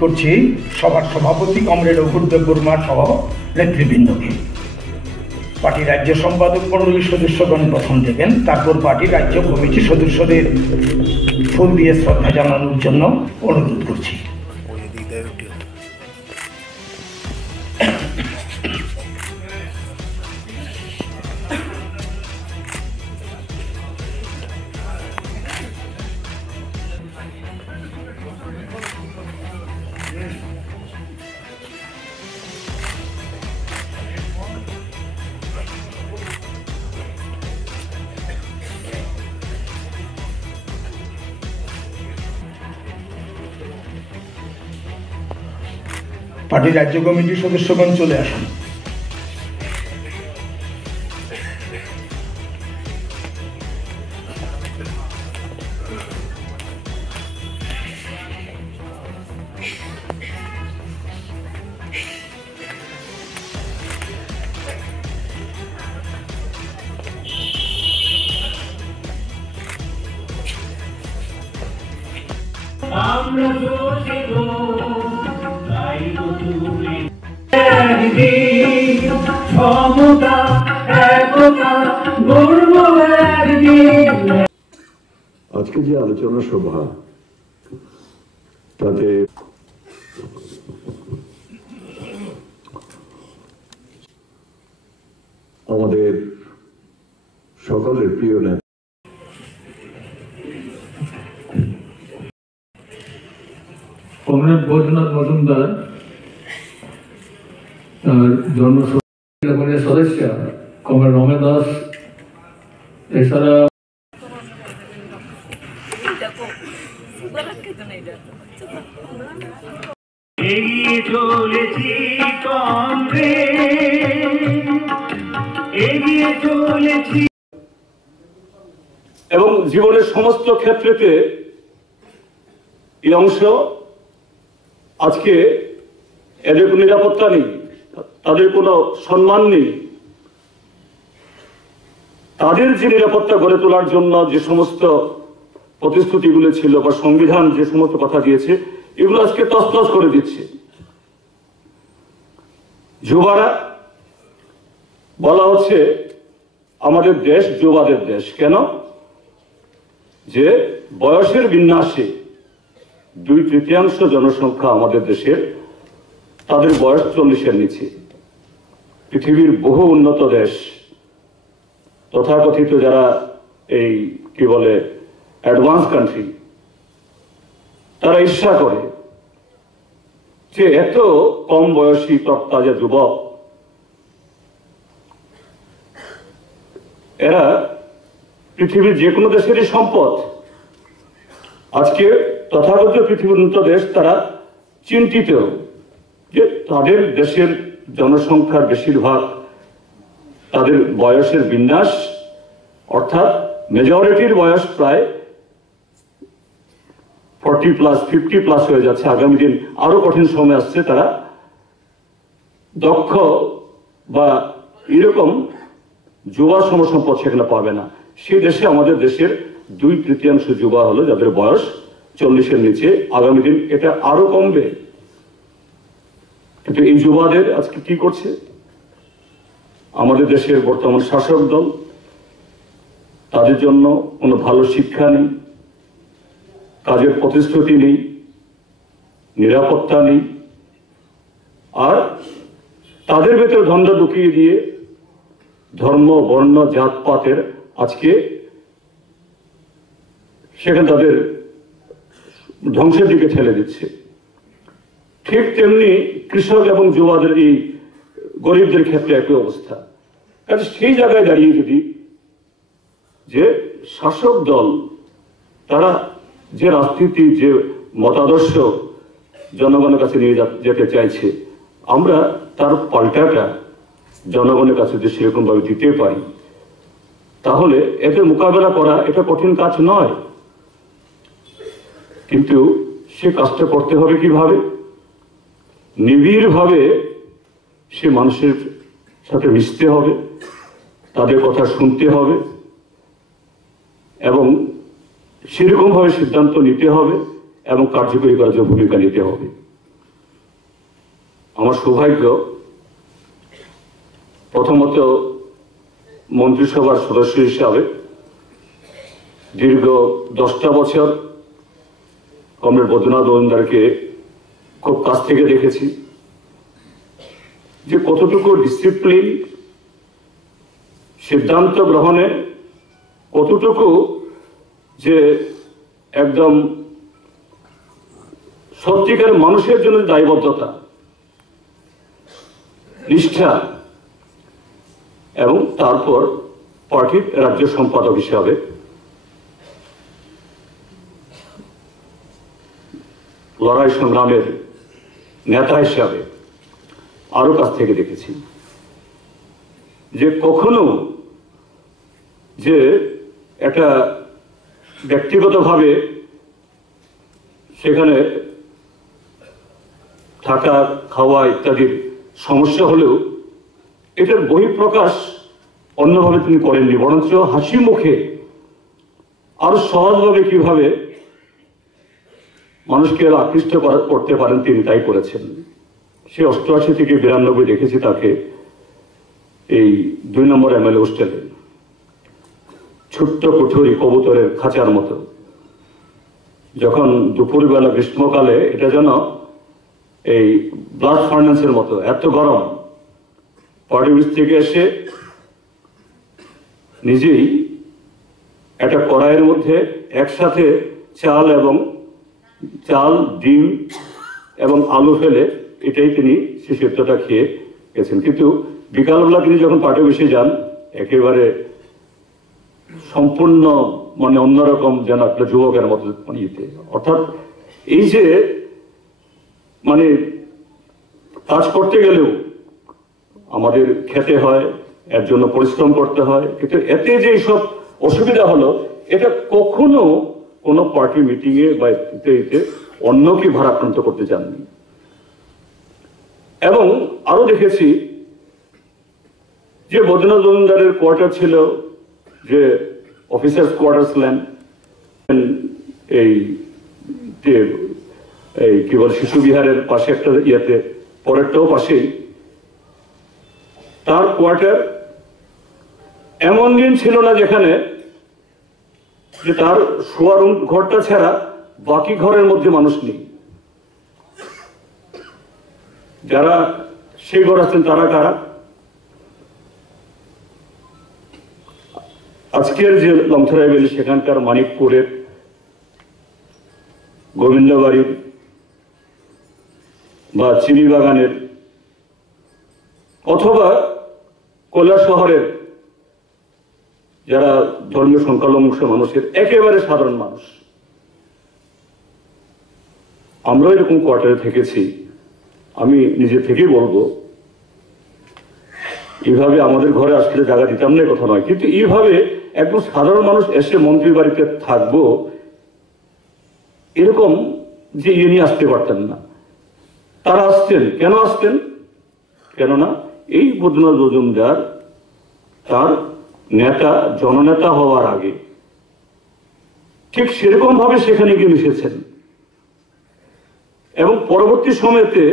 করছি সভার সভাপতি কমরেড অভূদেব বর্মা সহ নেতৃবৃন্দকে। পার্টি রাজ্য সম্পাদক মণ্ডলীর সদস্যগণ প্রথম দেবেন, তারপর পার্টির রাজ্য কমিটি সদস্যদের ফুল দিয়ে শ্রদ্ধা জানানোর জন্য অনুরোধ করছি। পার্টির রাজ্য কমিটির সদস্যগণ চলে আসুন। আজকে যে আলোচনা সভা, তাতে আমাদের সকলের প্রিয় নেতা কমরেড বৈদ্যনাথ মজুমদার তার জন্ম সদস্য কমরেড রমেশ দাস, এছাড়া এগিয়ে চলেছি এগিয়ে চলেছি এবং জীবনের সমস্ত ক্ষেত্রেতে এই অংশ আজকে এদের কোনো নিরাপত্তা নেই, তাদের কোনো সম্মান নেই। তাদের যে নিরাপত্তা গড়ে তোলার জন্য যে সমস্ত প্রতিশ্রুতিগুলো ছিল বা সংবিধান যে সমস্ত কথা দিয়েছে, এগুলো আজকে তছনছ করে দিচ্ছে। যুবারা বলা হচ্ছে আমাদের দেশ যুবাদের দেশ। কেন? যে বয়সের বিন্যাসে 2/3 জনসংখ্যা আমাদের দেশের, তাদের বয়স 40-এর নিচে। পৃথিবীর বহু উন্নত দেশ, তথাকথিত যারা এই কি বলে অ্যাডভান্স কান্ট্রি, তারা ঈর্ষা করে যে এত কম বয়সী তরতাজা যুবক এরা পৃথিবীর যে কোনো দেশেরই সম্পদ। আজকে তথাকথিত পৃথিবীর উন্নত দেশ তারা চিন্তিত যে তাদের দেশের জনসংখ্যার বেশিরভাগ, তাদের বয়সের বিন্যাস অর্থাৎ মেজরিটির বয়স প্রায় 40+, 50+ হয়ে যাচ্ছে। আগামী দিন আরো কঠিন সময় আসছে, তারা দক্ষ বা এরকম যুবা সমসম্পদ সেখানে পাবে না। সেই দেশে আমাদের দেশের 2/3 যুবা হলো যাদের বয়স 40-এর নিচে। আগামী দিন এটা আরো কমবে। কিন্তু এই যুবাদের আজকে কি করছে আমাদের দেশের বর্তমান শাসক দল? তাদের জন্য কোনো ভালো শিক্ষা নেই, কাজের প্রতিশ্রুতি নেই, নিরাপত্তা নেই, আর তাদের ভেতরে ধান্দা ঢুকিয়ে দিয়ে ধর্ম, বর্ণ, জাতপাতের আজকে সেখানে তাদের ধ্বংসের দিকে ঠেলে দিচ্ছে। ঠিক তেমনি কৃষক এবং যুবাদের, এই গরিবদের ক্ষেত্রে একই অবস্থা। কাজে সেই জায়গায় দাঁড়িয়ে যদি যে শাসক দল তারা যে রাজনীতি, যে মতাদর্শ জনগণের কাছে নিয়ে যেতে চাইছে, আমরা তার পাল্টাটা জনগণের কাছে যে সেরকম ভাবে দিতে পারি, তাহলে এতে মোকাবেলা করা এটা কঠিন কাজ নয়। কিন্তু সে কাজটা করতে হবে কিভাবে? নিবিড়ভাবে সে মানুষের সাথে মিশতে হবে, তাদের কথা শুনতে হবে, এবং সেরকমভাবে সিদ্ধান্ত নিতে হবে এবং কার্যকরী করার জন্য ভূমিকা নিতে হবে। আমার সৌভাগ্য প্রথমত মন্ত্রিসভার সদস্য হিসাবে দীর্ঘ 10টা বছর কমরেড বদ্রীনাথ মজুমদারকে খুব কাছ থেকে দেখেছি যে কতটুকু ডিসিপ্লিন, সিদ্ধান্ত গ্রহণে কতটুকু যে একদম সত্যিকার মানুষের জন্য দায়বদ্ধতা, নিষ্ঠা, এবং তারপর পার্টির রাজ্য সম্পাদক হিসাবে লড়াই সংগ্রামের নেতা হিসাবে আরো কাছ থেকে দেখেছি যে কখনো যে একটা ব্যক্তিগতভাবে সেখানে থাকা, খাওয়া ইত্যাদির সমস্যা হলেও এটার বহিঃপ্রকাশ অন্যভাবে তিনি করেননি, বরঞ্চ হাসি মুখে আরো সহজভাবে কিভাবে মানুষকে আকৃষ্ট করতে পারেন তিনি তাই করেছেন। সে 88 থেকে 92 দেখেছি তাকে এই 2 নম্বর এমএলএ হোস্টেলে, ছোট্ট কুঠুরি কবুতরের খাঁচার মতো। যখন দুপুরবেলা গ্রীষ্মকালে এটা যেন এই ব্লাস্ট ফার্নেসের মতো, এত গরম, পার্টি অফিস থেকে এসে নিজেই একটা কড়াইয়ের মধ্যে একসাথে চাল, ডিম এবং আলু ফেলে এটাই তিনি সে সেদ্ধটা খেয়ে গেছেন। কিন্তু বিকালবেলা তিনি যখন পার্টি অফিসে যান একেবারে সম্পূর্ণ মানে অন্যরকম, যেন একটা যুবকের মতো ইয়েতে। অর্থাৎ এই যে মানে কাজ করতে গেলেও আমাদের খেতে হয়, এর জন্য পরিশ্রম করতে হয়, কিন্তু এতে যে সব অসুবিধা হলো এটা কখনো কোনো পার্টি মিটিং এ বা ইত্যাদিতে অন্যকে ভারাক্রান্ত করতে চাননি। এবং আরো দেখেছি যে বদ্রীনাথ মজুমদারের কোয়ার্টার ছিল, যে অফিসার্স কোয়ার্টার ছিলেন এই কি বল শিশু বিহারের পাশে একটা ইয়েতে, পরেরটাও পাশেই তার কোয়ার্টার। এমন দিন ছিল না যেখানে যে তার শোয়ার ঘরটা ছাড়া বাকি ঘরের মধ্যে মানুষ নেই। যারা সেই ঘর আছেন তারা কারা? আজকের যে লংথরা ভ্যালি সেখানকার মানিকপুরের, গোবিন্দবাড়ির বা চিনিবাগানের অথবা কৈলাস শহরের যারা ধর্মীয় সংখ্যালঘু মানুষের একেবারে সাধারণ মানুষ, আমরা এরকম কোয়ার্টারে থেকেছি। আমি নিজে থেকেই বলবো এইভাবে আমাদের ঘরে আসলে জায়গা দিতাম না কথা নয়, কিন্তু এইভাবে একদম সাধারণ মানুষ এসে মন্ত্রীর বাড়িতে থাকবো এরকম যে ইয়ে নিয়ে আসতে পারতেন না। তারা আসতেন, কেন আসতেন? কেননা এই বদ্রীনাথ মজুমদার তার নেতা, জননেতা হওয়ার আগে ঠিক সেরকম ভাবে সেখানে গিয়ে মিশেছেন এবং পরবর্তী সময়তে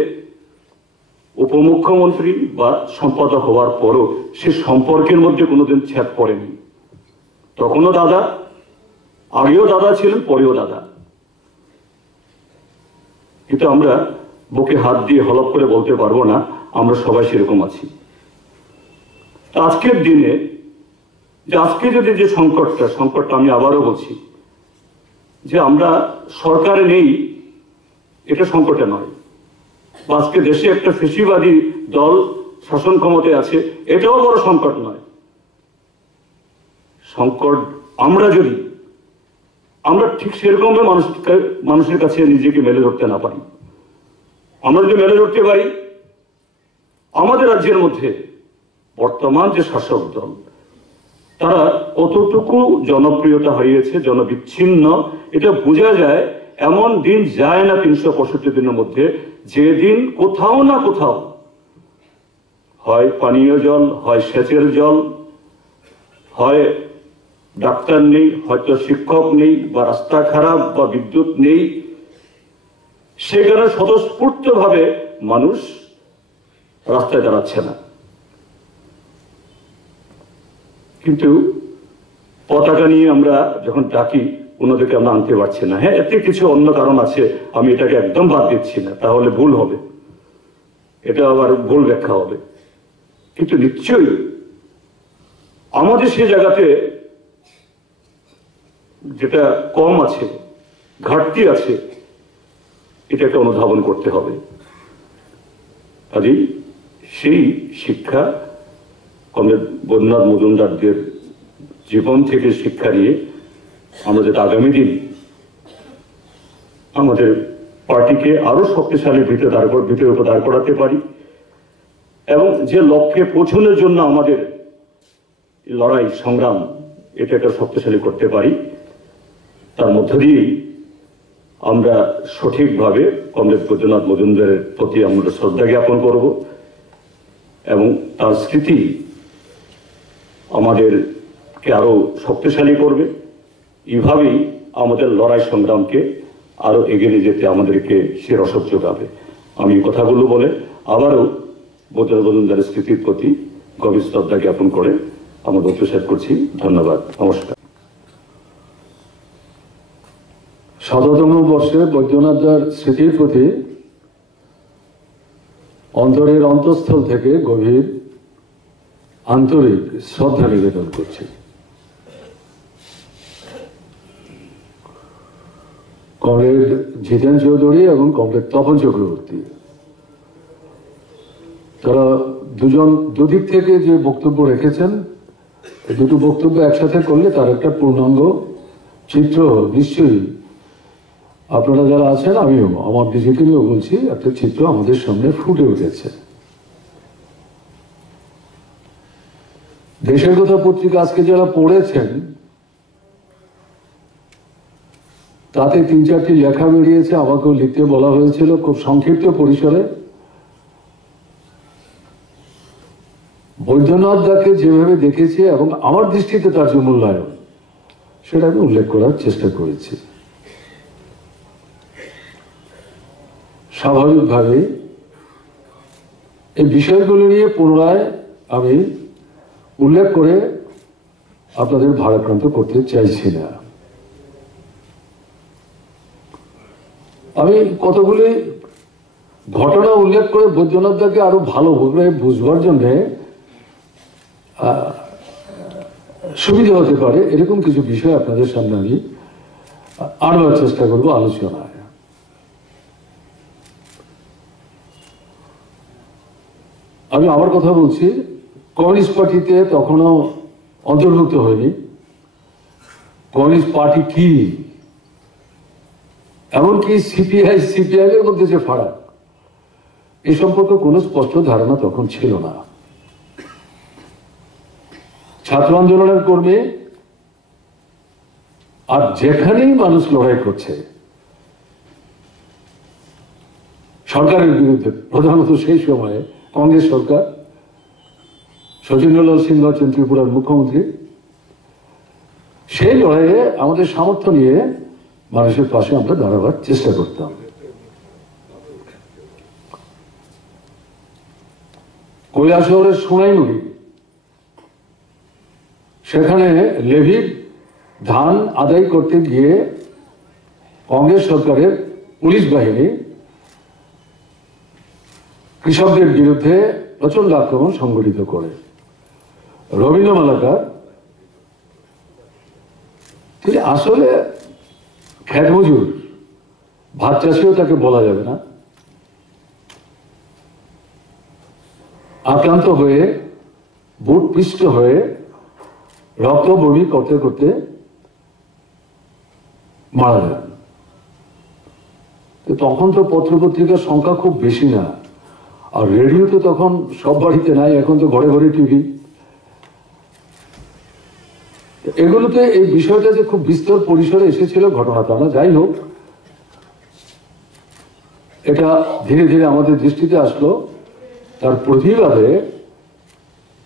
উপমুখ্যমন্ত্রী বা সম্পাদক হওয়ার পরও সে সম্পর্কের মধ্যে কোনোদিন ছেদ পড়েনি। তখনও দাদা, আগেও দাদা ছিলেন, পরেও দাদা। কিন্তু আমরা বুকে হাত দিয়ে হলপ করে বলতে পারবো না আমরা সবাই সেরকম আছি। আজকের দিনে যে আজকে যদি যে সংকটটা আমি আবারও বলছি যে আমরা সরকারে নেই, এটা সংকটে নয়। আজকে দেশে একটা ফ্যাসিবাদী দল শাসন ক্ষমতায় আছে, এটাও বড় সংকট নয়। সংকট আমরা ঠিক সেরকম মানুষের কাছে নিজেকে মেলে ধরতে না পারি। আমরা যদি মেলে ধরতে পারি, আমাদের রাজ্যের মধ্যে বর্তমান যে শাসক দল তারা কতটুকু জনপ্রিয়তা হারিয়েছে, জনবিচ্ছিন্ন, এটা বোঝা যায়। এমন দিন যায় না 365 দিনের মধ্যে যেদিন কোথাও না কোথাও হয় পানীয় জল, হয় সেচের জল, হয় ডাক্তার নেই, হয়তো শিক্ষক নেই, বা রাস্তা খারাপ, বা বিদ্যুৎ নেই, সেখানে স্বতঃস্ফূর্তভাবে মানুষ রাস্তায় দাঁড়াচ্ছে না। কিন্তু পতাকা নিয়ে আমরা যখন ডাকি, ওনাদেরকে আমরা আনতে পারছি না। হ্যাঁ, এতে কিছু অন্য কারণ আছে, আমি এটাকে একদম বাদ দিচ্ছি না, তাহলে ভুল হবে, এটা আবার ভুল ব্যাখ্যা হবে। কিন্তু নিশ্চয়ই আমাদের সে জায়গাতে যেটা কম আছে, ঘাটতি আছে, এটাকে অনুধাবন করতে হবে। কাজেই সেই শিক্ষা কমরেড বৈদ্যনাথ মজুমদারদের জীবন থেকে শিক্ষা নিয়ে আমাদের আগামী দিন আমাদের পার্টিকে আরো শক্তিশালী ভিতের উপর দাঁড় করাতে পারি, এবং যে লক্ষ্যে পৌঁছানোর জন্য আমাদের লড়াই সংগ্রাম, এটাকে শক্তিশালী করতে পারি। তার মধ্য দিয়েই আমরা সঠিকভাবে কমরেড বৈদ্যনাথ মজুমদারের প্রতি আমরা শ্রদ্ধা জ্ঞাপন করব, এবং তার স্মৃতি আমাদেরকে আরো শক্তিশালী করবে। এইভাবেই আমাদের লড়াই সংগ্রামকে আরো এগিয়ে নিয়ে যেতে আমাদেরকে সে রসদ যোগাবে। আমি কথাগুলো বলে আবারও বৈদ্যনাথ মজুমদারের স্মৃতির প্রতি গভীর শ্রদ্ধা জ্ঞাপন করে আমার বক্তব্য শেষ করছি। ধন্যবাদ, নমস্কার। ১৭তম বর্ষে বৈদ্যনাথ দার স্মৃতির প্রতি অন্তরের অন্তঃস্থল থেকে গভীর আন্তরিক শ্রদ্ধা নিবেদন করছি। কমরেড জিতেন চৌধুরী এবং কমরেড তপন চক্রবর্তী, তারা দুদিক থেকে যে বক্তব্য রেখেছেন, দুটো বক্তব্য একসাথে করলে তার একটা পূর্ণাঙ্গ চিত্র নিশ্চয়ই আপনারা যারা আছেন, আমিও আমার নিজেকেও বলছি, একটা চিত্র আমাদের সামনে ফুটে উঠেছে। দেশের কথা পত্রিকা আজকে যারা পড়েছেন, তাতে ৩-৪টি লেখা বেরিয়েছে, আমাকেও লিখতে বলা হয়েছিল খুব সংক্ষিপ্ত পরিসরে। বৈদ্যনাথ দাকে যেভাবে দেখেছি এবং আমার দৃষ্টিতে তার যে মূল্যায়ন, সেটা আমি উল্লেখ করার চেষ্টা করেছি। স্বাভাবিকভাবে এই বিষয়গুলো নিয়ে পুনরায় আমি উল্লেখ করে আপনাদের ভারাক্রান্ত করতে চাইছি না। আমি কতগুলি ঘটনা উল্লেখ করে বৈদ্যনাথ দাকে আরো ভালোভাবে বুঝবার জন্য সুবিধা হতে পারে এরকম কিছু বিষয় আপনাদের সামনে আমি আনবার চেষ্টা করবো আলোচনায়। আমি আমার কথা বলছি, কমিউনিস্ট পার্টিতে তখনও অন্তর্ভুক্ত হয়নি। কমিউনিস্ট পার্টি কি, এমনকি সিপিআই সিপিআই এর মধ্যে যে ফারাক, এ সম্পর্কে কোনো স্পষ্ট ধারণা তখন ছিল না। ছাত্র আন্দোলনের কর্মী, আর যেখানেই মানুষ লড়াই করছে সরকারের বিরুদ্ধে, প্রধানত সেই সময়ে কংগ্রেস সরকার, শচীন্দ্রলাল সিংহ হচ্ছেন ত্রিপুরার মুখ্যমন্ত্রী, সেই লড়াইয়ে আমাদের সামর্থ্য নিয়ে মানুষের পাশে আমরা দাঁড়াবার চেষ্টা করতাম। কৈলাসহরের সোনাইমুড়ি, সেখানে লেভির ধান আদায় করতে গিয়ে কংগ্রেস সরকারের পুলিশ বাহিনী কৃষকদের বিরুদ্ধে প্রচন্ড আক্রমণ সংগঠিত করে। রবীন্দ্র মালাকার, তিনি আসলে খ্যাত মজুর, ভাত চাষিও তাকে বলা যাবে না, আক্রান্ত হয়ে বুট পিষ্ট হয়ে রক্ত বমি করতে করতে মারা যান। তখন তো পত্রপত্রিকার সংখ্যা খুব বেশি না, আর রেডিও তো তখন সব বাড়িতে নাই, এখন তো ঘরে ঘরে টিভি। এগুলোতে এই বিষয়টা যে খুব বিস্তর পরিসরে এসেছিল ঘটনা তা না। যাই হোক, এটা ধীরে ধীরে আমাদের দৃষ্টিতে আসলো। তার প্রতিবাদে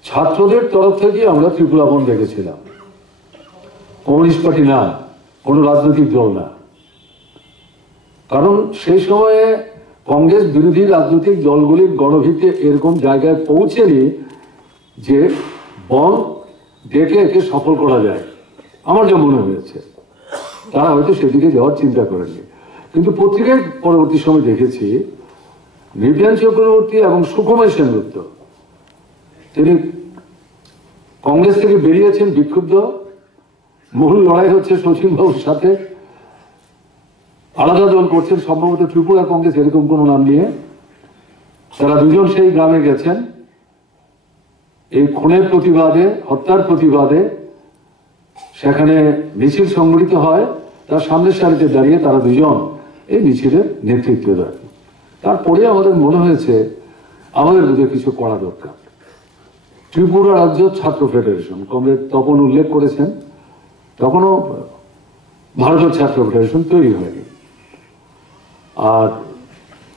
ছাত্রদের তরফ থেকে আমরা ত্রিপুরা বন্ধ দেখেছিলাম। কমিউনিস্ট পার্টি না, কোনো রাজনৈতিক দল না। কারণ সেই সময়ে কংগ্রেস বিরোধী রাজনৈতিক দলগুলির গণভিত্তি এরকম জায়গায় পৌঁছেনি যে বন ডেকে একে সফল করা যায়, আমার যা মনে হয়েছে। তারা হয়তো সেদিকে যাওয়ার চিন্তা করেননি। কিন্তু পত্রিকায় পরবর্তী সময় দেখেছি নৃপেন চক্রবর্তী এবং সুকুমার সেনগুপ্ত তিনি কংগ্রেস থেকে বেরিয়েছেন বিক্ষুব্ধ। মূল লড়াই হচ্ছে শচীন বাবুর সাথে, আলাদা দল করছেন, সম্ভবত ত্রিপুরা কংগ্রেস এরকম কোনো নাম নিয়ে। তারা দুজন সেই গ্রামে গেছেন এই খুনের প্রতিবাদে, হত্যার প্রতিবাদে। সেখানে মিছিল সংগঠিত হয়, তার সামনের সারিতে দাঁড়িয়ে তারা দুজন এই মিছিলের নেতৃত্ব দেয়। তারপরে আমাদের মনে হয়েছে আমাদের বুঝে কিছু করা দরকার। ত্রিপুরা রাজ্য ছাত্র ফেডারেশন, কমরেড তপন উল্লেখ করেছেন, তখনও ভারতের ছাত্র ফেডারেশন তৈরি হয়নি। আর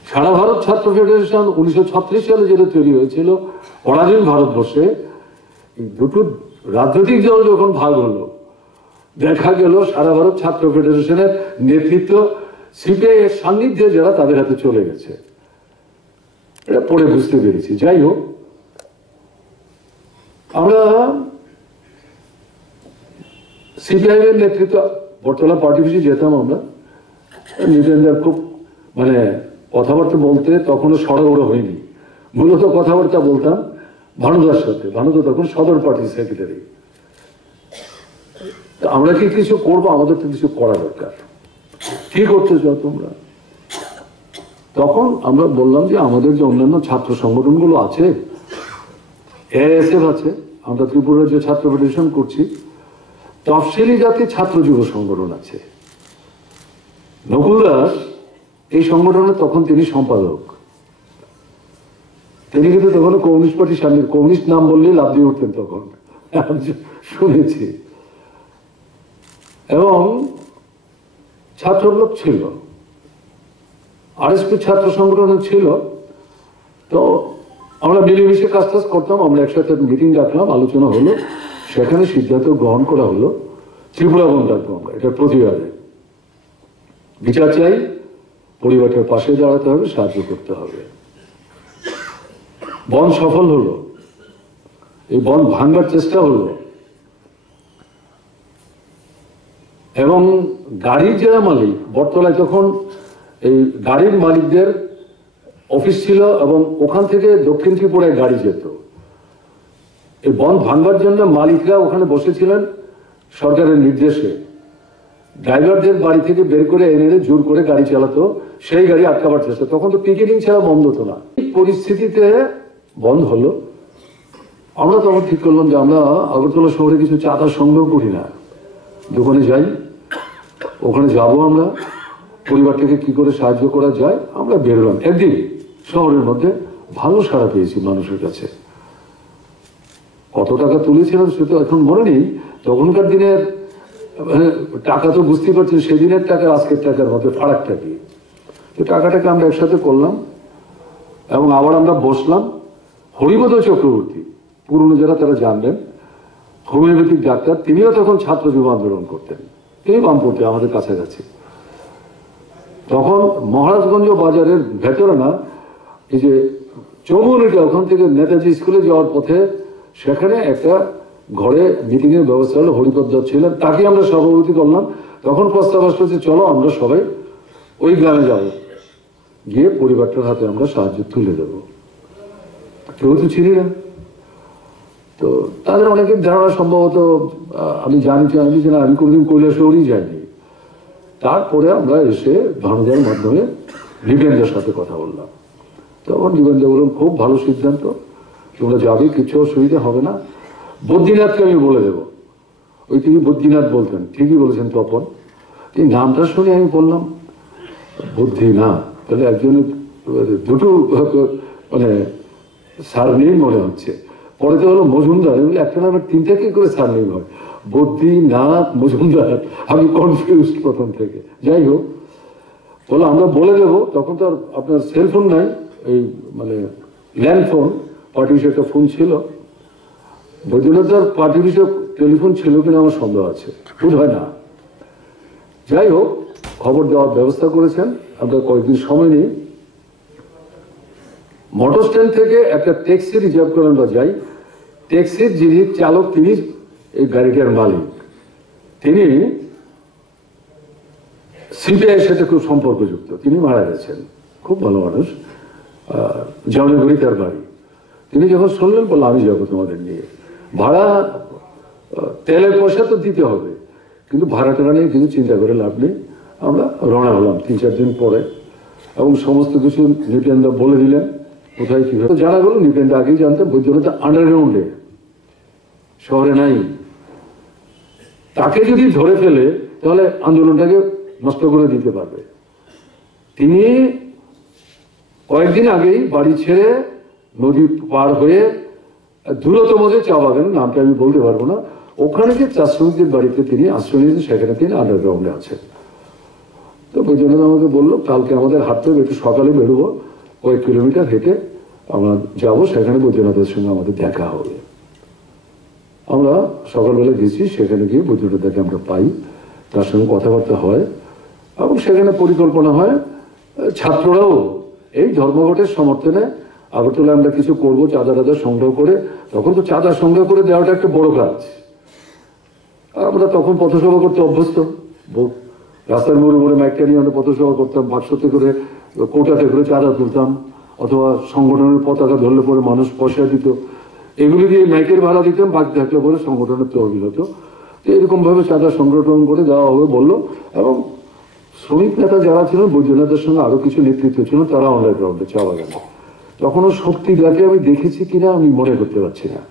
সারা ভারত ছাত্র ফেডারেশন 1936 সালে যেটা তৈরি হয়েছিল পরাধীন ভারতবর্ষে, দুটো রাজনৈতিক দল যখন ভাগ হলো, দেখা গেল সারা ভারত ছাত্র ফেডারেশনের নেতৃত্ব সিপিআই এর সান্নিধ্যে যারা তাদের হাতে চলে গেছে। এটা পরে বুঝতে পেরেছি। যাই হোক, আমরা সিপিআই এর নেতৃত্ব বর্তলা পার্টি অফিসে যেতাম। আমরা নিজেদের খুব মানে কথাবার্তা বলতে তখনও সড়গড় হয়নি, মূলত কথাবার্তা বলতাম ভানুদার সাথে। ভানুদা তখন সদর পার্টির সেক্রেটারি। আমরা কি কিছু করবো? আমাদের তো কিছু করা দরকার। কি করতে চাও তোমরা? তখন আমরা বললাম যে আমাদের যে অন্যান্য ছাত্র সংগঠনগুলো আছে, এএসএফ আছে, আমরা ত্রিপুরা রাজ্য ছাত্র ফেডারেশন করছি, তফসিলি জাতি ছাত্র যুব সংগঠন আছে। নকুল দাস এই সংগঠনের তখন তিনি সম্পাদক। তিনি কিন্তু তখন কমিউনিস্ট পার্টির সামনে, কমিউনিস্ট নাম বললেই লাভ দিয়ে উঠতেন তখন, শুনেছি। এবং ছাত্রব্লক ছিল, আরএসপি ছাত্র সংগঠন ছিল। তো আমরা মিলেমিশে কাজ টাজ করতাম। আমরা একসাথে মিটিং ডাকলাম, আলোচনা হলো, সেখানে সিদ্ধান্ত গ্রহণ করা হলো ত্রিপুরা বন ডাকবো আমরা। এটার প্রতিবাদে বিচার চাই, পরিবারের পাশে দাঁড়াতে হবে, সাহায্য করতে হবে। বন সফল হলো, এই বন ভাঙবার চেষ্টা হলো। এবং গাড়ির যারা মালিক, বটতলায় তখন এই গাড়ির মালিকদের অফিস ছিল এবং ওখান থেকে দক্ষিণ ত্রিপুরায় গাড়ি যেত। এই বন ভাঙবার জন্য মালিকরা ওখানে বসেছিলেন সরকারের নির্দেশে। ড্রাইভারদের বাড়ি থেকে বের করে এনে জোর করে গাড়ি চালাতো, সেই গাড়ি আটকাবার চেষ্টা। তখন তো পিকেটিং ছাড়া বন্ধ হতো না। এই পরিস্থিতিতে বন্ধ হলো। আমরা তখন ঠিক করলাম যে আমরা আগরতলা শহরে কিছু চাঁদা সংগ্রহ করি না, দোকানে যাই, ওখানে যাবো আমরা, পরিবারটাকে কি করে সাহায্য করা যায়। আমরা বেরোলাম একদিন শহরের মধ্যে, ভালো সাড়া পেয়েছি মানুষের কাছে। কত টাকা তুলেছিলাম সে তো এখন মনে নেই। তখনকার দিনের টাকা তো বুঝতে পারছেন, সেদিনের টাকা আজকের টাকার মধ্যে ফারাকটা কি। তো টাকাটাকে আমরা একসাথে করলাম এবং আবার আমরা বসলাম। হরিপদ চক্রবর্তী, পুরনো যারা তারা জানবেন, হোমিওপ্যাথিক ডাক্তার, তিনিও তখন ছাত্র যুব আন্দোলন করতেন, তিনি বামপন্থী, আমাদের কাছাকাছি। তখন মহারাজগঞ্জ বাজারের ভেতরে না, এই যে চৌমুনিটা, ওখান থেকে নেতাজি স্কুলে যাওয়ার পথে, সেখানে একটা ঘরে মিটিং এর ব্যবস্থা হলো। হরিপদ ছিলেন, তাকে আমরা সভাপতি করলাম। তখন প্রস্তাব আসছে চলো আমরা সবাই ওই গ্রামে যাব, গিয়ে পরিবারটার হাতে আমরা সাহায্য তুলে দেব। কেউ তো চিনি না, তো তাদের অনেকের ধারণা সম্ভবত আমি জানি যে না, আমি কোনোদিন কৈলাসহরই যাইনি। তারপরে আমরা এসে ভানুদার মাধ্যমে নিবেন্দ্রের সাথে কথা বললাম। তখন নিবেন্দ্র বললাম খুব ভালো সিদ্ধান্ত, তোমরা যাবে, কিছু অসুবিধা হবে না। বদ্রীনাথকে আমি বলে দেবো। ওই তিনি বদ্রীনাথ বলতেন, ঠিকই বলেছেন তপন। এই নামটা শুনে আমি বললাম বদ্রীনাথ, তাহলে একজনের দুটো মানে সারনেম মনে হচ্ছে। পরে তো হলো মজুমদার, এগুলো একটা নামের তিনটা কি করে সারনেম হয়, বদ্রীনাথ মজুমদার। আমি কনফিউজ প্রথম থেকে। যাই হোক, বলো আমরা বলে দেবো। তখন তো আর আপনার সেলফোন নাই, এই মানে ল্যান্ড ফোন, পার্টি অফিসে একটা ফোন ছিল। বৈদ্যনাথ পার্টি অফিসে টেলিফোন ছিল কিনা আমার সন্দেহ আছে, বোধ হয় না। যাই হোক, খবর দেওয়ার ব্যবস্থা করেছেন। আমরা কয়েকদিন সময় নিই, মোটর স্ট্যান্ড থেকে একটা ট্যাক্সি রিজার্ভ করে আমরা যাই। ট্যাক্সির যিনি চালক, তিনি এই গাড়িটার মালিক, তিনি সিপিআই এর সাথে খুব সম্পর্কযুক্ত। তিনি মারা গেছেন, খুব ভালো মানুষ, জামনগরী তার বাড়ি। তিনি যখন শুনলেন, বললো আমি যাবো তোমাদের নিয়ে। ভাড়া, তেলের পয়সা তো দিতে হবে, কিন্তু ভাড়া টাড়া নিয়ে কিছু চিন্তা করে লাভ নেই। আমরা রওনা হলাম 3-4 দিন পরে, এবং সমস্ত কিছু নিপেনদা বলে দিলেন কোথায় কিভাবে। জানা গেল নিপেনদা আগেই জানতেন বৈদ্যনাথ আন্ডারগ্রাউন্ডে, শহরে নাই। তাকে যদি ধরে ফেলে তাহলে আন্দোলনটাকে নষ্ট করে দিতে পারবে। তিনি কয়েকদিন আগেই বাড়ি ছেড়ে নদী পার হয়ে দূরতম যে চা বাগান, নামটা আমি বলতে পারবো না, ওখানে যে চা শ্রমিকদের বাড়িতে তিনি আশ্রয় নিয়েছেন, সেখানে তিনি আন্ডারগ্রাউন্ডে আছেন। তো বৈদ্যনাথ আমাকে বললো, কালকে আমাদের হাঁটতে হবে, একটু সকালে বেরোবো, কয়েক কিলোমিটার হেঁটে আমরা যাবো, সেখানে বৈদ্যনাথের সঙ্গে আমাদের দেখা হবে। আমরা সকালবেলা গেছি, সেখানে গিয়ে বৈদ্যনাথকে আমরা পাই, তার সঙ্গে কথাবার্তা হয়, এবং সেখানে পরিকল্পনা হয়। ছাত্ররাও এই ধর্মঘটের সমর্থনে আগরতলায় আমরা কিছু করবো, চাঁদা টাদা সংগ্রহ করে। তখন তো চাঁদা সংগ্রহ করে দেওয়াটা একটা বড় কাজ। আমরা তখন পথসভা করতে অভ্যস্ত, রাস্তার মোড়ে মোড়ে মাইকটা নিয়ে আমরা পথসভা করতাম, বাক্সতে করে, কৌটাতে করে চাঁদা তুলতাম, অথবা সংগঠনের পতাকা ধরলে পরে মানুষ পয়সা দিত, এগুলি দিয়ে মাইকের ভাড়া দিতাম, বাকি থাকলে পরে সংগঠনের তহবিল হতো। তো এরকম ভাবে চাঁদা সংগঠন করে দেওয়া হবে বললো। এবং শ্রমিক নেতা যারা ছিলেন, বৈদ্যনাথের সঙ্গে আরো কিছু নেতৃত্ব ছিল, তারা আন্ডারগ্রাউন্ডে চা বাগানে। তখনও শক্তি যাকে আমি দেখেছি কিনা আমি মনে করতে পারছি না।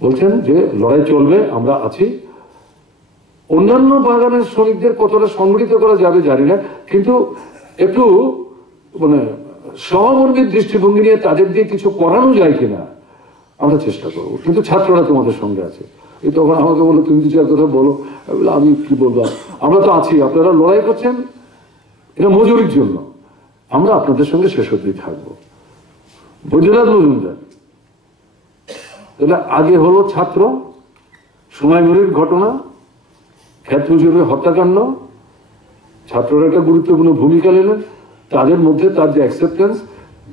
বলছেন যে লড়াই চলবে, আমরা আছি। অন্যান্য বাগানের শ্রমিকদের কতটা সংগঠিত করা যাবে জানি না, কিন্তু একটু মানে সহমর্মীর দৃষ্টিভঙ্গি নিয়ে তাদের দিয়ে কিছু করানো যায় কিনা আমরা চেষ্টা করবো। কিন্তু ছাত্ররা তোমাদের সঙ্গে আছে। এই তখন আমাকে বললো, তুমি কিছু এক কথা বলো। আমি কি বলবো, আমরা তো আছি, আপনারা লড়াই করছেন, এটা মজুরির জন্য, আমরা আপনাদের সঙ্গে শেষ অবধি থাকবো। বৈদ্যনাথ মজুমদার তাহলে আগে হলো ছাত্র, সোনাইমুড়ির ঘটনা, ক্ষেত মজুরের হত্যাকাণ্ড, ছাত্ররা একটা গুরুত্বপূর্ণ ভূমিকা নিলেন, তাদের মধ্যে তার যে অ্যাকসেপ্টেন্স।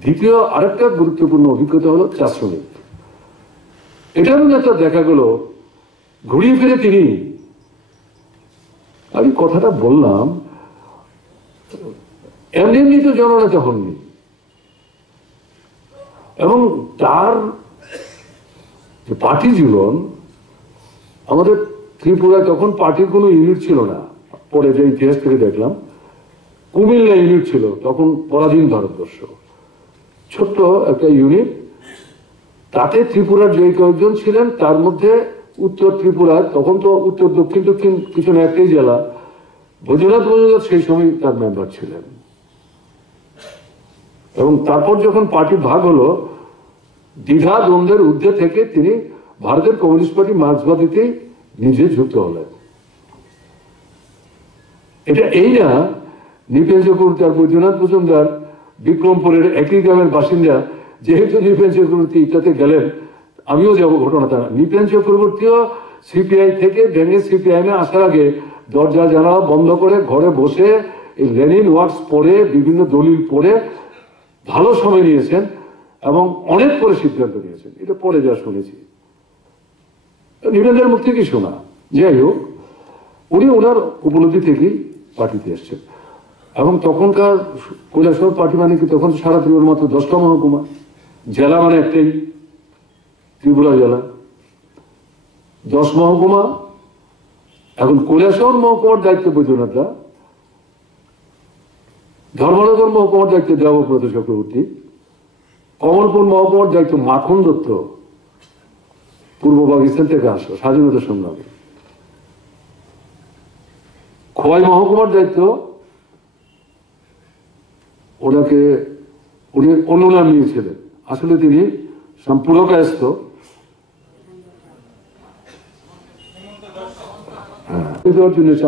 দ্বিতীয় আরেকটা গুরুত্বপূর্ণ অভিজ্ঞতা হলো চা শ্রমিক। এটারও নেতা দেখা গেল ঘুরিয়ে ফিরে তিনি, আমি কথাটা বললাম, এমনি এমনি তো জননেতা হননি, এবং তার পার্টি জীবন, আমাদের ত্রিপুরায় তখন পার্টির কোনো ইউনিট ছিল না, পরে যে ইতিহাস থেকে দেখলাম কুমিল্লা ইউনিট ছিল, তখন পরাধীন ভারতবর্ষ, ছোট্ট একটা ইউনিট। তাতে ত্রিপুরার যে কয়েকজন ছিলেন, তার মধ্যে উত্তর ত্রিপুরার, তখন তো উত্তর দক্ষিণ দক্ষিণ কিছু না একটাই জেলা, বৈদ্যনাথ মজুমদার সেই সময় তার মেম্বার ছিলেন। এবং তারপর যখন পার্টি ভাগ হলো, দ্বিধা দ্বন্দ্বের ঊর্ধ্বে থেকে তিনি ভারতের কমিউনিস্ট পার্টি মার্ক্সবাদীতে নিজে যুক্ত হলেন। এটা এই না নৃপেন চক্রবর্তী আর বৈদ্যনাথ মজুমদার বিক্রমপুরের একই গ্রামের বাসিন্দা, যেহেতু নৃপেন চক্রবর্তী ইটাতে গেলেন আমিও যাবো, ঘটনাটা না। নৃপেন চক্রবর্তীও সিপিআই থেকে ভেঙে সিপিআইএমে আসার আগে দরজা জানালা বন্ধ করে ঘরে বসে এই লেনিন ওয়ার্কস পড়ে, বিভিন্ন দলিল পড়ে ভালো সময় নিয়েছেন, এবং অনেক পরে সিদ্ধান্ত নিয়েছেন। এটা পরে যা শুনেছি, নৃপেনদের মুখ থেকেই শোনা। যাই হোক, উনি ওনার উপলব্ধি থেকেই পার্টিতে এসছেন। এবং তখনকার কৈলাসহর পার্টি মানে কি, তখন সারা ত্রিপুরার মাত্র 10টা মহকুমা, জেলা মানে একটাই, ত্রিপুরা জেলা 10 মহকুমা। এখন কৈলাসহর মহকুমার দায়িত্ব বৈদ্যনাথরা, ধর্মনগর মহকুমার দায়িত্ব দেবব্রত চক্রবর্তী, কমলপুর মহকুমার দায়িত্ব মাখন দত্ত, পূর্ব পাকিস্তান থেকে আসো স্বাধীনতা সংগ্রামে। খোয়াই মহকুমার দায়িত্ব ওনাকে, উনি অন্য নাম নিয়েছিলেন, আসলে তিনি পুরকায়স্থ।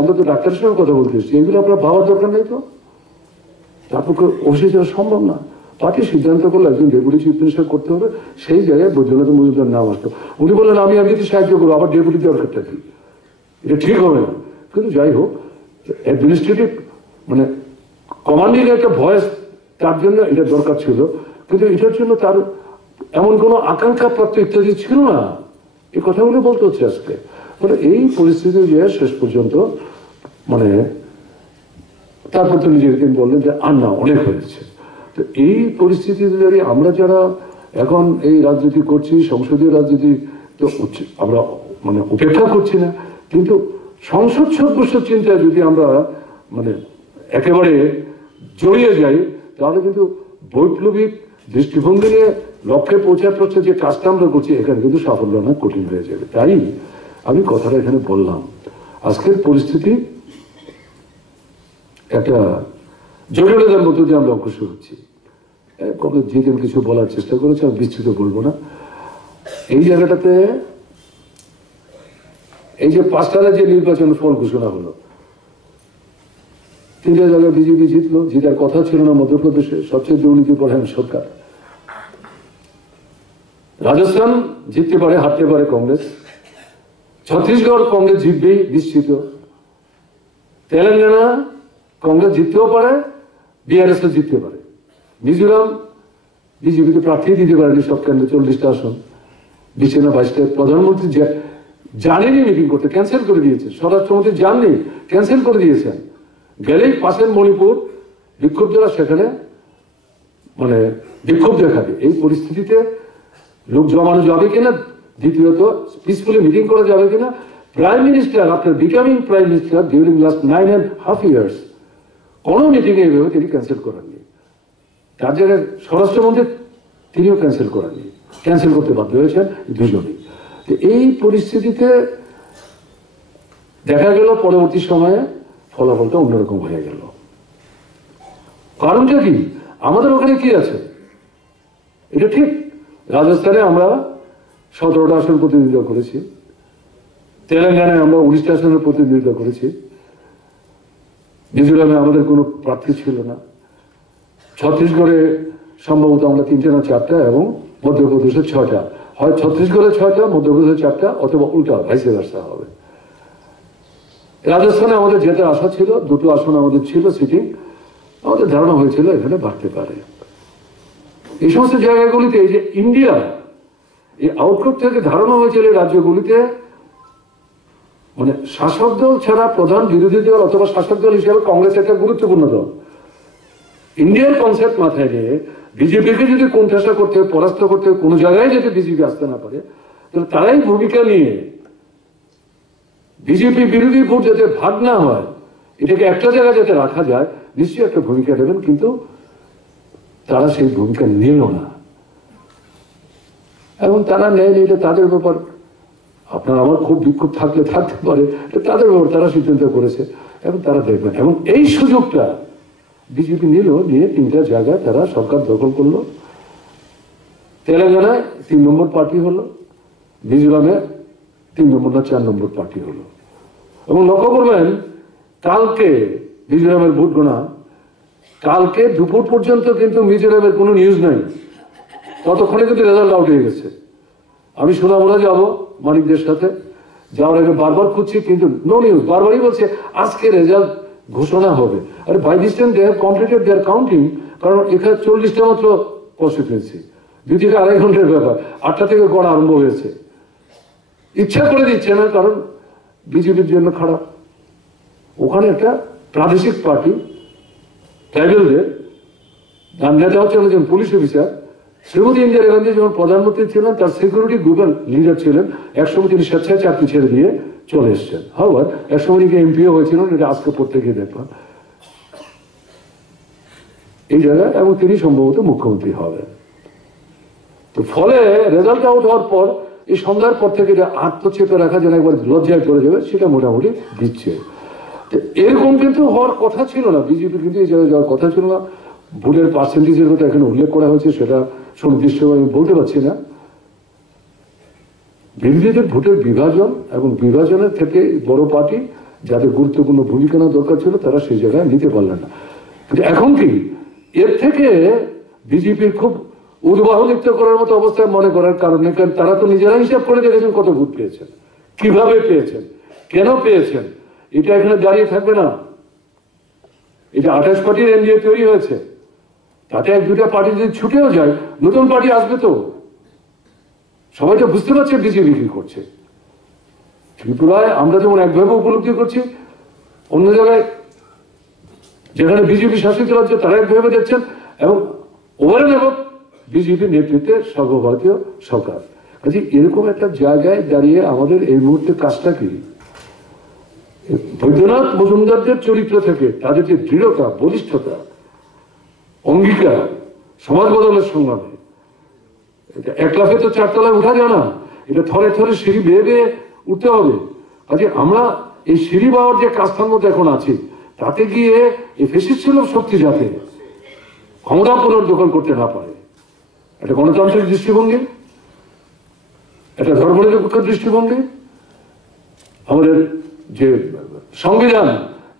আমরা তো ডাক্তারের সঙ্গে কথা বলতে এসেছি, এগুলো আপনার ভাবার দরকার নেই তো, তার পক্ষে অবশ্যই যাওয়া সম্ভব না। পার্টি সিদ্ধান্ত করলো একজন ডেপুটি চিফ মিনিস্টার করতে হবে, সেই জায়গায় বৈদ্যনাথ মজুমদার নাম আসতো। উনি বললেন আমি এমনিতে সাহায্য করবো, আবার ডেপুটি দরকারটা কি, এটা ঠিক হবে না। কিন্তু যাই হোক, অ্যাডমিনিস্ট্রেটিভ মানে কমান্ডিং একটা ভয়েস তার জন্য এটা দরকার ছিল, কিন্তু এটার জন্য তার এমন কোনো আকাঙ্ক্ষা প্রাপ্ত ইত্যাদি ছিল না। এই কথাগুলো বলতে হচ্ছে আজকে। মানে এই পরিস্থিতি যে শেষ পর্যন্ত মানে তারপর তো নিজের দিন বললেন যে আর না, অনেক হয়েছে। তো এই পরিস্থিতিতে দাঁড়িয়ে আমরা যারা এখন এই রাজনীতি করছি, সংসদীয় রাজনীতি তো আমরা মানে উপেক্ষা করছি না, কিন্তু সংসদ সদস্য চিন্তায় যদি আমরা মানে একেবারে জড়িয়ে যাই, তাহলে কিন্তু বৈপ্লবিক দৃষ্টিভঙ্গি নিয়ে লক্ষ্যে পৌঁছাতে যে কাজটা আমরা করছি, এখানে কিন্তু সাফল্য না কঠিন হয়ে যাবে। তাই আমি কথাটা এখানে বললাম, আজকের পরিস্থিতি একটা জটিলতার মধ্যে দিয়ে আমরা অগ্রসর হচ্ছি। যে কেউ কিছু বলার চেষ্টা করেছে, আমি বিস্তৃত বলবো না। এই জায়গাটাতে এই যে 5 সালে যে নির্বাচন ফল ঘোষণা হলো, 3টে জায়গায় বিজেপি জিতলো, জিতার কথা ছিল না মধ্যপ্রদেশে, সবচেয়ে দুর্নীতি পরায়ণ সরকার। রাজস্থান জিততে পারে, হারতে পারে কংগ্রেস। ছত্তিশগড় কংগ্রেস জিতবেই নিশ্চিত। তেলেঙ্গানা কংগ্রেস জিততেও পারে, বিআরএস জিততে পারে। মিজোরাম বিজেপিকে প্রার্থী দিতে পারেনি সব কেন্দ্রে, 40টা আসন, 20 না 22টা। প্রধানমন্ত্রী জানেনি মিটিং করতে, ক্যান্সেল করে দিয়েছে। স্বরাষ্ট্রমন্ত্রী জাননি, ক্যান্সেল করে দিয়েছেন। গেলেই পাশের মণিপুর বিক্ষোভ যারা, সেখানে মানে বিক্ষোভ দেখাবে। এই পরিস্থিতিতে লোক জমানো যাবে কিনা, দ্বিতীয়ত পিসফুলি মিটিং করা যাবে কিনা। Prime minister after becoming prime minister during last 9.5 years কোনো মিটিং এইভাবে তিনি ক্যান্সেল করেননি। তার জায়গায় স্বরাষ্ট্রমন্ত্রী তিনিও ক্যান্সেল করেননি, ক্যান্সেল করতে বাধ্য হয়েছেন দুজনেই। তো এই পরিস্থিতিতে দেখা গেল পরবর্তী সময়ে ফলাফলটা অন্যরকম হয়ে গেল। কারণটা কি? আমাদের ওখানে কি আছে? এটা ঠিক, রাজস্থানে আমরা 17টা আসন প্রতিনিধিত্ব করেছি, তেলেঙ্গানায় আমরা 19টা আসনের প্রতিনিধিত্ব করেছি, মিজোরামে আমাদের কোনো প্রার্থী ছিল না, ছত্তিশগড়ে সম্ভবত আমরা 3টে না 4টা, এবং মধ্যপ্রদেশে 6টা। হয় ছত্তিশগড়ে 6টা, মধ্যপ্রদেশে 4টা, অথবা উল্টা ভাইসে ভার্সা হবে। রাজস্থানে আমাদের যেতে আশা ছিল, 2টো আসন আমাদের ছিল সিটিং, আমাদের ধারণা হয়েছিল এখানে বাড়তে পারে। এই সমস্ত জায়গাগুলিতে এই যে ইন্ডিয়া, এই আউটলুক থেকে ধারণা হয়েছিল এই রাজ্যগুলিতে মানে শাসক দল ছাড়া প্রধান বিরোধী দল অথবা শাসক দল হিসেবে কংগ্রেস একটা গুরুত্বপূর্ণ দল। ইন্ডিয়ার কনসেপ্ট মাথায় নিয়ে বিজেপিকে যদি কোণঠাসা করতে, পরাস্ত করতে, কোনো জায়গায় যাতে বিজেপি আসতে না পারে, তাহলে তারাই ভূমিকা নিয়ে বিজেপি বিরোধী ভোট যাতে ভাগ না হয়, এটাকে একটা জায়গায় যাতে রাখা যায়, নিশ্চয়ই একটা ভূমিকা নেবেন। কিন্তু তারা সেই ভূমিকা নিল না, এবং তারা নেয়নি, এটা তাদের ব্যাপার। আপনার আমার খুব বিক্ষোভ থাকলে থাকতে পারে, তাদের ব্যাপার, তারা সিদ্ধান্ত করেছে এবং তারা দেখবেন। এবং এই সুযোগটা বিজেপি নিল, নিয়ে 3টা জায়গায় তারা সরকার দখল করলো। তেলেঙ্গানায় 3 নম্বর পার্টি হলো, মিজোরামে 3 নম্বর না 4 নম্বর পার্টি হলো। এবং লক্ষ্য করবেন, কালকে মিজোরামের ভোট গোনা, কালকে দুপুর পর্যন্ত কিন্তু মিজোরামের কোনো নিউজ নাই, ততক্ষণে কিন্তু রেজাল্ট আউট হয়ে গেছে। আমি সোনামুড়া যাবো মানিকদের সাথে, যাওয়ার আগে বারবার খুঁজছি, কিন্তু নো নিউজ। বারবারই বলছে আজকে রেজাল্ট ঘোষণা হবে। আর by this time they have completed their counting, কারণ এখানে 40টা মাত্র কনস্টিটিউয়েন্সি, 2 থেকে আড়াই ঘন্টার ব্যাপার। 8টা থেকে গড়া আরম্ভ হয়েছে। ইচ্ছা করে দিচ্ছে না, কারণ বিজেপির জন্য খারাপ। ওখানে একটা প্রাদেশিক পার্টি ট্রাইবেলদের, তার নেতা হচ্ছে একজন পুলিশ অফিসার। শ্রীমতী ইন্দিরা গান্ধী যখন প্রধানমন্ত্রী ছিলেন, তার সিকিউরিটি গ্রুপের লিডার ছিলেন। একসময় তিনি স্বেচ্ছায় চাকরি ছেড়ে দিয়ে চলে এসছেন। হাওয়ার একসময় তিনি এমপিও হয়েছিলেন, এটা আজকে পড়তে গিয়ে দেখলাম এই জায়গায়, এবং তিনি সম্ভবত মুখ্যমন্ত্রী হবেন। তো ফলে রেজাল্ট আউট হওয়ার পর এই সন্ধ্যার পর থেকে এটা আত্মচেপে রাখা যেন একবার লজ্জায় পড়ে যাবে, সেটা মোটামুটি দিচ্ছে। এরকম কিন্তু হওয়ার কথা ছিল না, বিজেপি কিন্তু এই জায়গায় যাওয়ার কথা ছিল না। ভোটের পার্সেন্টেজের কথা এখানে উল্লেখ করা হয়েছে, সেটা সুনির্দিষ্টভাবে আমি বলতে পারছি না। বিরোধীদের ভোটের বিভাজন, এবং বিভাজনের থেকে বড় পার্টি যাদের গুরুত্বপূর্ণ ভূমিকা নেওয়া দরকার ছিল, তারা সেই জায়গায় নিতে পারলেন না। কিন্তু এখন কি এর থেকে বিজেপির খুব উদ্বাহলিপ্ত করার মতো অবস্থায় মনে করার কারণে, কারণ তারা তো নিজেরা হিসাব করে দেখেছেন কত ভোট পেয়েছেন, কিভাবে পেয়েছেন, কেন পেয়েছেন। এটা এখানে দাঁড়িয়ে থাকবে না। এটা 28 পার্টির এনডিএ তৈরি হয়েছে, তাতে 1-2টা পার্টি যদি ছুটেও যায়, নতুন পার্টি আসবে তো। সবাই তো বুঝতে পারছে বিজেপি কি করছে। ত্রিপুরায় আমরা যেমন একভাবে উপলব্ধি করছি, অন্য জায়গায় যেখানে বিজেপি শাসিত রাজ্য তারা একভাবে দেখছেন, এবং ওভারঅল এবং বিজেপির নেতৃত্বে সর্বভারতীয় সরকার। কাজে এরকম একটা জায়গায় দাঁড়িয়ে আমাদের এই মুহূর্তে কাজটা কি, বৈদ্যনাথ মজুমদারদের চরিত্র থেকে তাদের যে দৃঢ়তা, বলিষ্ঠতা, অঙ্গীকার, সমাজ বদলের সংগ্রামে, এটা এক লাফে তো 4 তলায় উঠা যায় না, এটা থরে থরে সিঁড়ি বেয়ে বেয়ে উঠতে হবে। কাজে আমরা এই সিঁড়ি বাওয়ার যে কাজটার মধ্যে এখন আছি, তাতে গিয়ে এই ফেসিস্ট শক্তি যাতে ক্ষমতা পুনর্দখল করতে না পারে, একটা গণতান্ত্রিক দৃষ্টিভঙ্গি, একটা ধর্মনিরপেক্ষ দৃষ্টিভঙ্গি, আমাদের যে সংবিধান,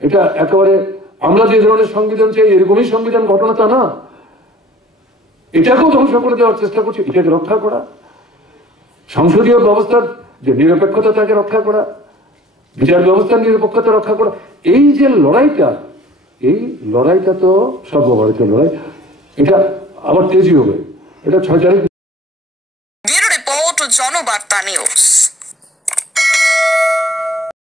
এটা একেবারে আমরা যে ধরনের সংবিধান চাই এরকমই সংবিধান ঘটনা তা না, এটাকেও ধ্বংস করে দেওয়ার চেষ্টা করছে। এটাকে রক্ষা করা, সংসদীয় ব্যবস্থার যে নিরপেক্ষতা তাকে রক্ষা করা, বিচার ব্যবস্থার নিরপেক্ষতা রক্ষা করা, এই যে লড়াইটা, এই লড়াইটা তো সর্বভারতীয় লড়াই। এটা আবার তেজি হবে। এটা 6 তারিখ। Bureau report, Janabarta news.